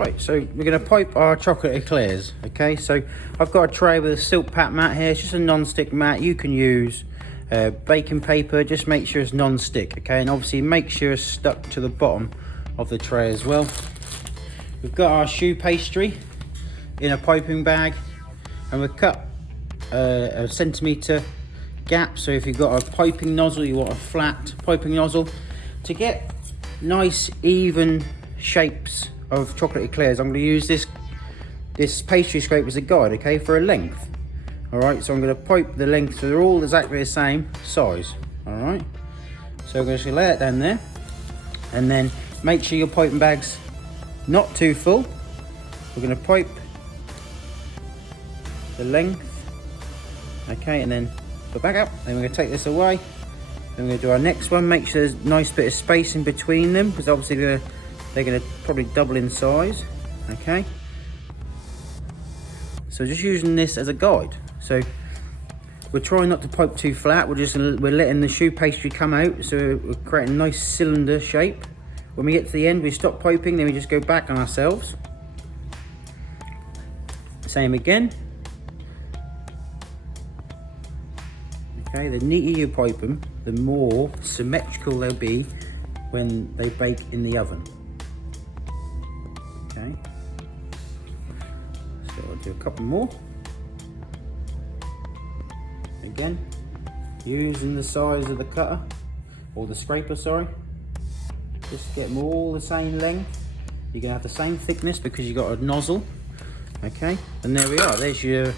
Right, so we're going to pipe our chocolate eclairs, okay? So I've got a tray with a silk pat mat here. It's just a non-stick mat. You can use baking paper, just make sure it's non-stick, okay? And obviously make sure it's stuck to the bottom of the tray as well. We've got our choux pastry in a piping bag, and we've cut a centimetre gap. So if you've got a piping nozzle, you want a flat piping nozzle to get nice even shapes of chocolate eclairs. I'm going to use this pastry scrape as a guide, okay, for a length. All right, so I'm going to pipe the length, so they're all exactly the same size. All right, so I'm going to lay it down there, and then make sure your piping bag's not too full. We're going to pipe the length, okay, and then put back up. Then we're going to take this away. Then we're going to do our next one. Make sure there's a nice bit of space in between them, because obviously they're going to probably double in size, okay? So just using this as a guide. So we're trying not to pipe too flat. We're letting the choux pastry come out, so we're creating a nice cylinder shape. When we get to the end, we stop piping, then we just go back on ourselves. Same again. Okay, the neater you pipe them, the more symmetrical they'll be when they bake in the oven. Okay, so I'll do a couple more. Again, using the size of the cutter, or the scraper, sorry. Just get them all the same length. You're gonna have the same thickness because you've got a nozzle. Okay, and there we are, there's your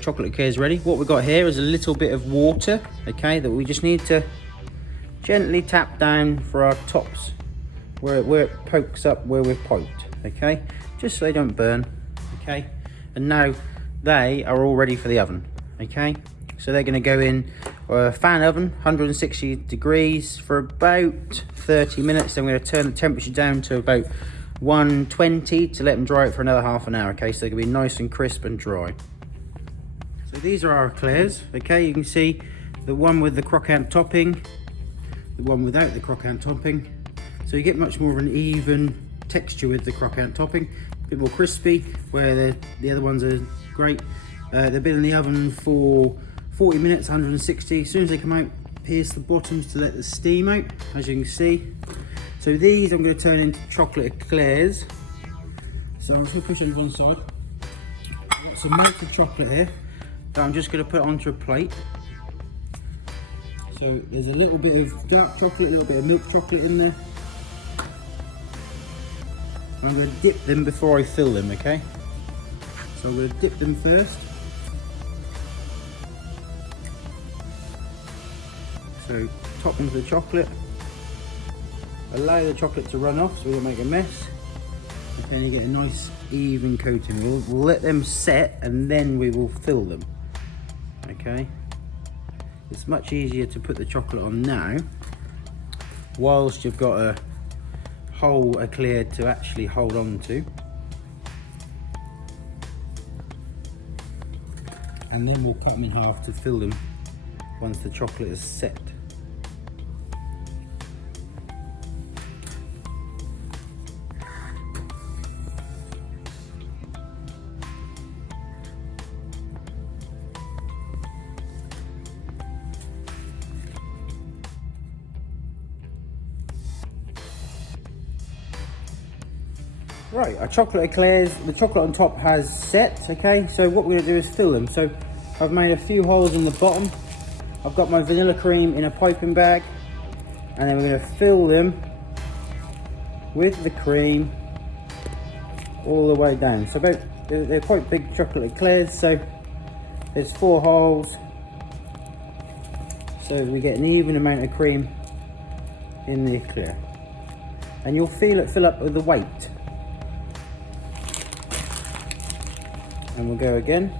chocolate eclairs ready. What we've got here is a little bit of water, okay, that we just need to gently tap down for our tops, where it pokes up where we've piped, okay, just so they don't burn, okay. And now they are all ready for the oven, okay. So they're going to go in a fan oven, 160 degrees for about 30 minutes. Then we're going to turn the temperature down to about 120 to let them dry out for another half an hour, okay. So they're going to be nice and crisp and dry. So these are our eclairs, okay. You can see the one with the croquant topping, the one without the croquant topping. So you get much more of an even texture with the croquant topping, a bit more crispy, where the other ones are great. They've been in the oven for 40 minutes, 160. As soon as they come out, pierce the bottoms to let the steam out, as you can see. So these I'm going to turn into chocolate eclairs. So I'm just going to push it to one side. I've got some melted chocolate here that I'm just going to put onto a plate. So there's a little bit of dark chocolate, a little bit of milk chocolate in there. I'm going to dip them before I fill them, okay? So I'm going to dip them first. So top them with the chocolate. Allow the chocolate to run off so we don't make a mess. And then you get a nice even coating. We'll let them set and then we will fill them, okay? It's much easier to put the chocolate on now whilst you've got a whole eclair to actually hold on to. And then we'll cut them in half to fill them once the chocolate is set. Right, our chocolate eclairs, the chocolate on top has set, okay? So what we're gonna do is fill them. So I've made a few holes in the bottom. I've got my vanilla cream in a piping bag, and then we're gonna fill them with the cream all the way down. So they're quite big chocolate eclairs, so there's 4 holes. So we get an even amount of cream in the eclair. And you'll feel it fill up with the weight. And we'll go again.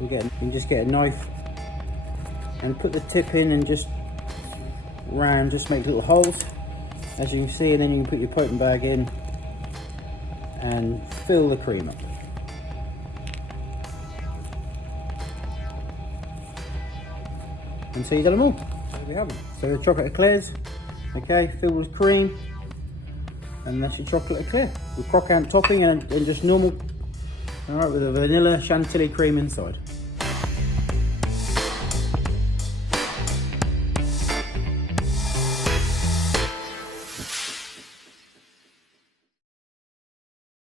You can just get a knife and put the tip in and just round, just make little holes, as you can see, and then you can put your piping bag in and fill the cream up. And so you've done them all. There we have them. So the chocolate eclairs, okay, filled with cream, And that's your chocolate eclair with croquant topping and just normal. All right, with a vanilla chantilly cream inside.